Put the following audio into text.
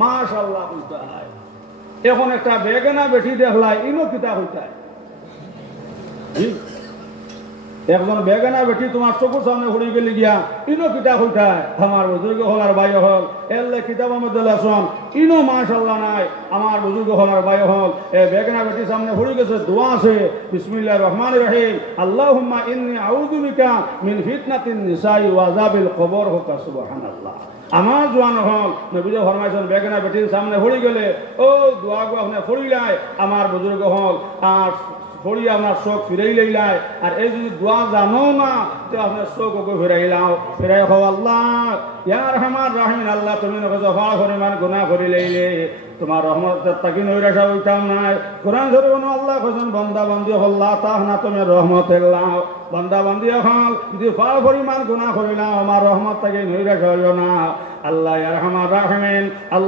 মাশাআল্লাহ হইতা হয়। এখন একটা বেগানা বেটি দেখলাই ইনো কিতা হইতায়। একজন বেগানা বেটি তোমার চকুর সামনে ঘুরে গেলে গিয়া ইনো কিতা হইতায়। আমার বুজুর্গ হল আর ভাই হল এলে কিতাবের মধ্যে লেসন ইনো মাশাআল্লাহ নাই। আমার বুজুর্গ হল আর ভাই হল এ বেগানা বেটির সামনে ঘুরে গেছে দোয়া আছে বিসমিল্লাহির রহমানির রহিম আল্লাহুম্মা ইন্নী আউযু বিকা মিন ফিতনাতিন নিসাই ওয়া আযাবিল কবর হোক সুবহানাল্লাহ। আমার জোয়ান হল নবীজি ফরমাইছেন বেগানা বেটির সামনে পড়ি গেলে ও দোয়া গো আপনি পড়িলাই আমার বুজুর্গ হল আর পড়ি আপনার চোখ ফিরাই লইলাই আর এই যদি দোয়া জানো না তো আপনার চোখ ওকে ফিরাই লাও ফিরাই হো আল্লাহ ইয়া রহমান রহিম আল্লাহ তুমি জফা পরিমাণ গুনাহ করি লইলে তোমার রহমতের তাকি নৈরাশা হইতাম নাই। কোরআন শরীফ আল্লাহ কইছেন বান্দা বান্দি হল্লা তাহ না তুমি রহমতের লাও বান্দা বান্দি হল যদি ফাল পরিমাণ গুনাহ করিলাম আমার রহমত তাকে নৈরাশা হইল না। আল্লাহ ইয়া রহমান রহিম আল্লাহ